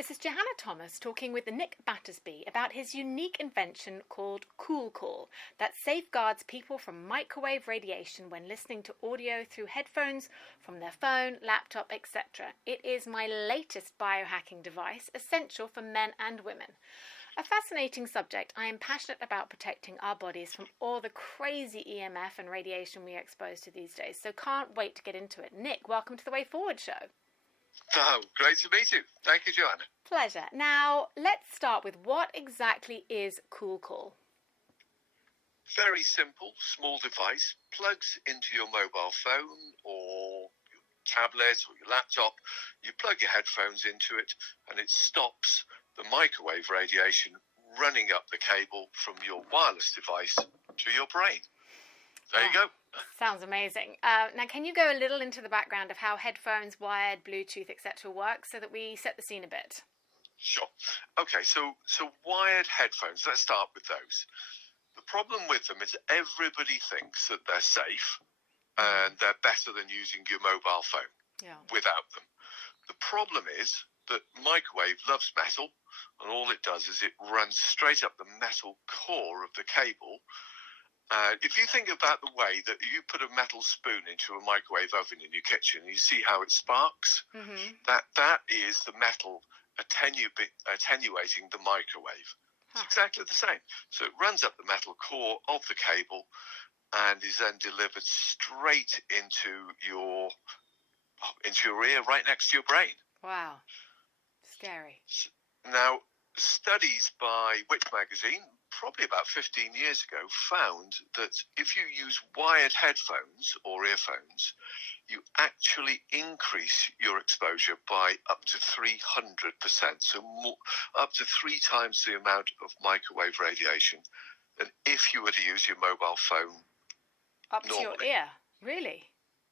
This is Johanna Thomas talking with Nick Battersby about his unique invention called Cool Call that safeguards people from microwave radiation when listening to audio through headphones from their phone, laptop, etc. It is my latest biohacking device, essential for men and women. A fascinating subject. I am passionate about protecting our bodies from all the crazy EMF and radiation we are exposed to these days, so can't wait to get into it. Nick, welcome to the Way Forward show. Oh, great to meet you. Thank you, Joanna. Pleasure. Now, let's start with what exactly is Cool Call? Very simple, small device, plugs into your mobile phone or your tablet or your laptop. You plug your headphones into it and it stops the microwave radiation running up the cable from your wireless device to your brain. There you go. Sounds amazing. Now, can you go a little into the background of how headphones, wired, Bluetooth, etc. work so that we set the scene a bit? Sure. Okay, so wired headphones, let's start with those. The problem with them is everybody thinks that they're safe and they're better than using your mobile phone without them. The problem is that microwave loves metal, and all it does is it runs straight up the metal core of the cable. If you think about the way that you put a metal spoon into a microwave oven in your kitchen, you see how it sparks? Mm-hmm. That is the metal attenuating the microwave. It's exactly the same. So it runs up the metal core of the cable and is then delivered straight into your ear, right next to your brain. Wow. Scary. Now, studies by Which magazine, probably about 15 years ago, found that if you use wired headphones or earphones, you actually increase your exposure by up to 300%, so up to 3 times the amount of microwave radiation than if you were to use your mobile phone up normally. To your ear? Really?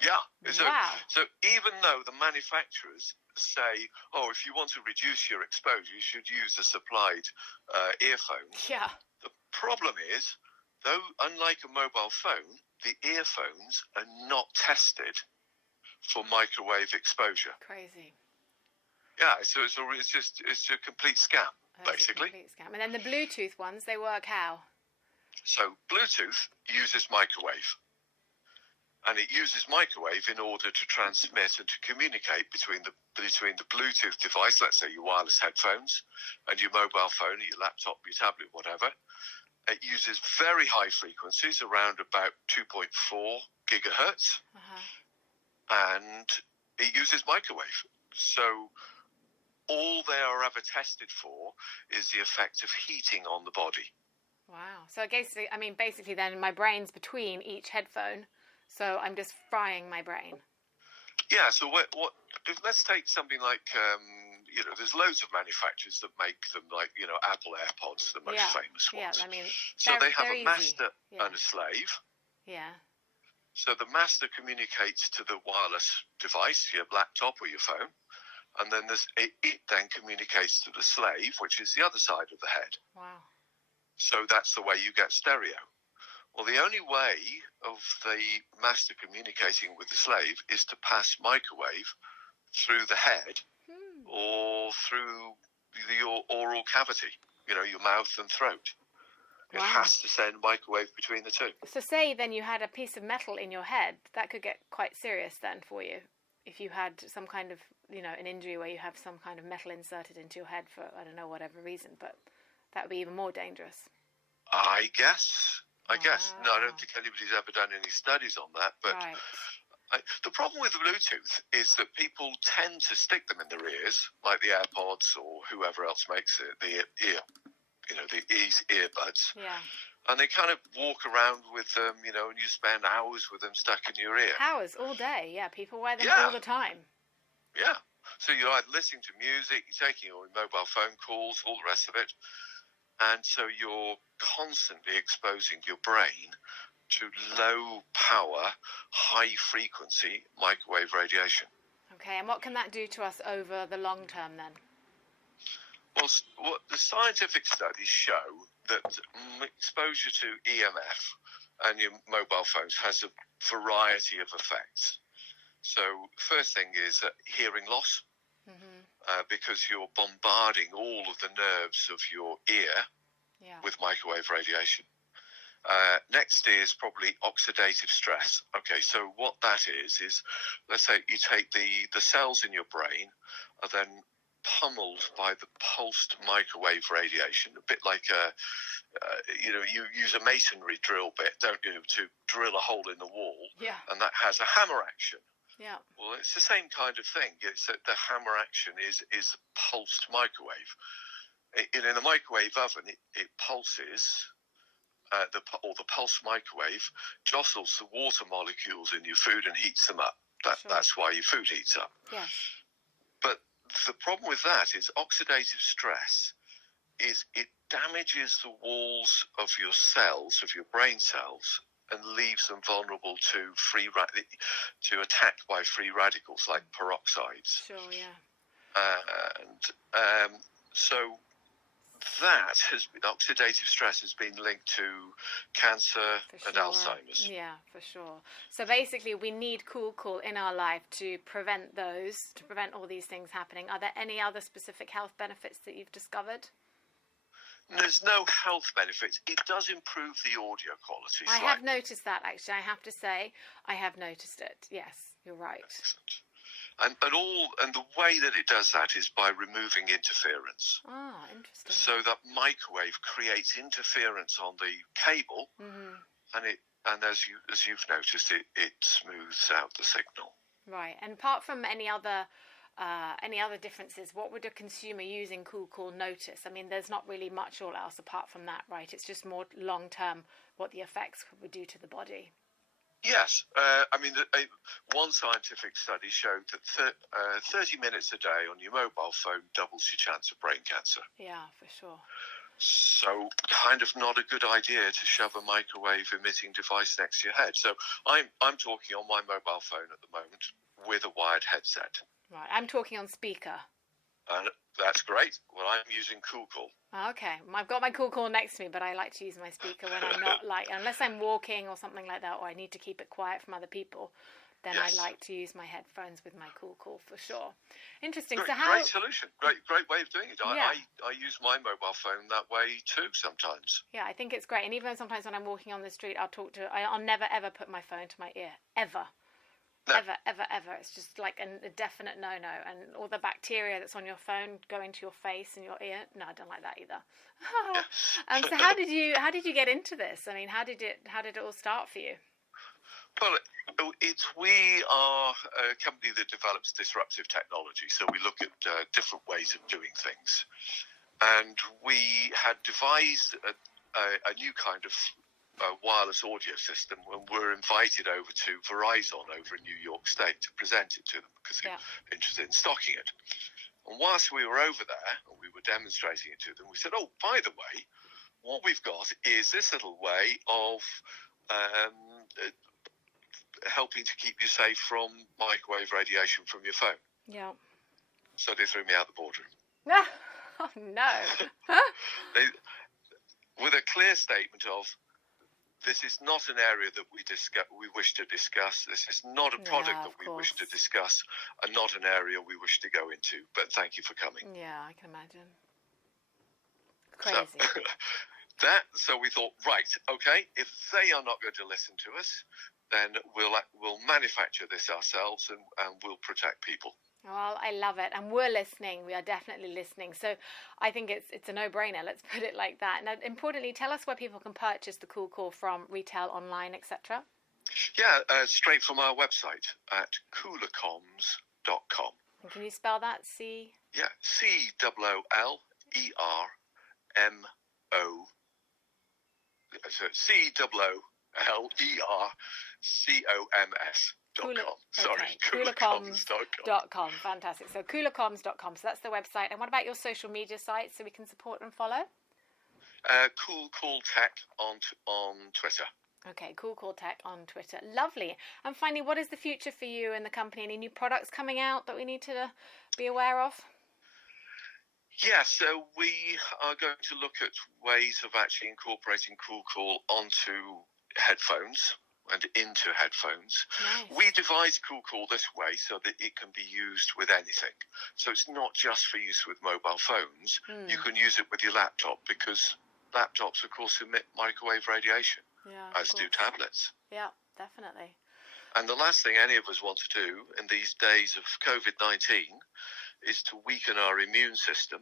Yeah. Wow. So even though the manufacturers say, oh, if you want to reduce your exposure, you should use a supplied earphone. Yeah. The problem is, though, unlike a mobile phone, the earphones are not tested for microwave exposure. Crazy. Yeah, so it's a complete scam, basically. A complete scam. And then the Bluetooth ones, they work how? So Bluetooth uses microwave. And it uses microwave in order to transmit and to communicate between the Bluetooth device, let's say your wireless headphones, and your mobile phone, or your laptop, your tablet, whatever. It uses very high frequencies, around about 2.4 gigahertz, and it uses microwave. So all they are ever tested for is the effect of heating on the body. Wow. So basically then my brain's between each headphone. So I'm just frying my brain. Yeah, so let's take something like, there's loads of manufacturers that make them, like, Apple AirPods, the most famous ones. Yeah, so they have a master easy. and a slave. Yeah. So the master communicates to the wireless device, your laptop or your phone, and then it then communicates to the slave, which is the other side of the head. Wow. So that's the way you get stereo. Well, the only way of the master communicating with the slave is to pass microwave through the head or through your oral cavity, your mouth and throat. Wow. It has to send microwave between the two. So say then you had a piece of metal in your head, that could get quite serious then for you. If you had some kind of, an injury where you have some kind of metal inserted into your head for, I don't know, whatever reason, but that would be even more dangerous. I guess. No, I don't think anybody's ever done any studies on that. But the problem with Bluetooth is that people tend to stick them in their ears, like the AirPods or whoever else makes it, the earbuds. Yeah. And they kind of walk around with them, and you spend hours with them stuck in your ear. Hours, all day, yeah. People wear them all the time. Yeah. So you're either listening to music, you're taking your mobile phone calls, all the rest of it. And so you're constantly exposing your brain to low power, high frequency microwave radiation. Okay, and what can that do to us over the long term then? Well, the scientific studies show that exposure to EMF and your mobile phones has a variety of effects. So first thing is hearing loss. Mm-hmm. because you're bombarding all of the nerves of your ear with microwave radiation. Next is probably oxidative stress. Okay, so what that is let's say you take the cells in your brain are then pummeled by the pulsed microwave radiation, a bit like you use a masonry drill bit, don't you, to drill a hole in the wall, and that has a hammer action. Yeah. Well, it's the same kind of thing. It's that the hammer action is pulsed microwave. In a microwave oven, it pulses. The pulse microwave jostles the water molecules in your food and heats them up. That's why your food heats up. Yes. But the problem with that is oxidative stress is it damages the walls of your cells, of your brain cells, and leaves them vulnerable to attack by free radicals like peroxides. Sure, yeah. So that oxidative stress has been linked to cancer and Alzheimer's. Yeah, for sure. So basically, we need Cool in our life to prevent all these things happening. Are there any other specific health benefits that you've discovered? There's no health benefits. It does improve the audio quality slightly. I have noticed that, actually. I have to say, I have noticed it. Yes, you're right. Excellent. And the way that it does that is by removing interference. Ah, interesting. So that microwave creates interference on the cable, and as you've noticed, it smooths out the signal. Right. And apart from any other differences, what would a consumer using Cool notice? I mean, there's not really much all else apart from that, right? It's just more long term what the effects would do to the body. Yes. One scientific study showed that 30 minutes a day on your mobile phone doubles your chance of brain cancer. Yeah, for sure. So kind of not a good idea to shove a microwave emitting device next to your head. So I'm talking on my mobile phone at the moment with a wired headset. Right. I'm talking on speaker. And that's great. Well, I'm using Cool. Okay. I've got my Cool next to me, but I like to use my speaker when I'm not unless I'm walking or something like that, or I need to keep it quiet from other people, then I like to use my headphones with my Cool for sure. Interesting. Great solution. Great way of doing it. I use my mobile phone that way too sometimes. Yeah, I think it's great. And even sometimes when I'm walking on the street, I'll never ever put my phone to my ear. Ever. No. Ever. It's just like a definite no-no. And all the bacteria that's on your phone going to your face and your ear. No, I don't like that either. So how did you get into this? I mean, how did it all start for you? Well, we are a company that develops disruptive technology. So we look at different ways of doing things. And we had devised a new kind of wireless audio system when we're invited over to Verizon over in New York State to present it to them because they were interested in stocking it. And whilst we were over there and we were demonstrating it to them, we said, oh, by the way, what we've got is this little way of helping to keep you safe from microwave radiation from your phone. Yeah. So they threw me out the boardroom. Oh, no. With a clear statement of, this is not an area that we wish to discuss. This is not a product that we wish to discuss, and not an area we wish to go into. But thank you for coming. Yeah, I can imagine. Crazy. So we thought, right, okay, if they are not going to listen to us, then we'll manufacture this ourselves and we'll protect people. Well, I love it. And we're listening. We are definitely listening. So I think it's a no-brainer. Let's put it like that. Now, importantly, tell us where people can purchase the Cool from, retail, online, etc. Yeah, straight from our website at coolercoms.com. And can you spell that? C? Yeah, COOLERMO. So COOLERCOMS. Sorry, coolercoms.com. Fantastic. So coolercoms.com. So that's the website. And what about your social media sites so we can support and follow? Cool Tech on Twitter. Okay, Cool Tech on Twitter. Lovely. And finally, what is the future for you and the company? Any new products coming out that we need to be aware of? Yeah, so we are going to look at ways of actually incorporating Cool onto headphones. and into headphones. Nice. We devised Cool this way so that it can be used with anything. So it's not just for use with mobile phones. You can use it with your laptop, because laptops, of course, emit microwave radiation, as do tablets. Yeah, definitely. And the last thing any of us want to do in these days of COVID-19 is to weaken our immune system,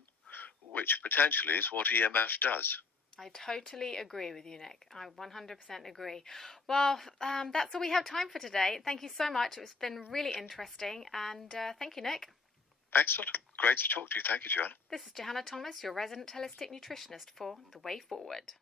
which potentially is what EMF does. I totally agree with you, Nick. I 100% agree. Well, that's all we have time for today. Thank you so much. It's been really interesting. And thank you, Nick. Excellent. Great to talk to you. Thank you, Joanna. This is Johanna Thomas, your resident holistic nutritionist for The Way Forward.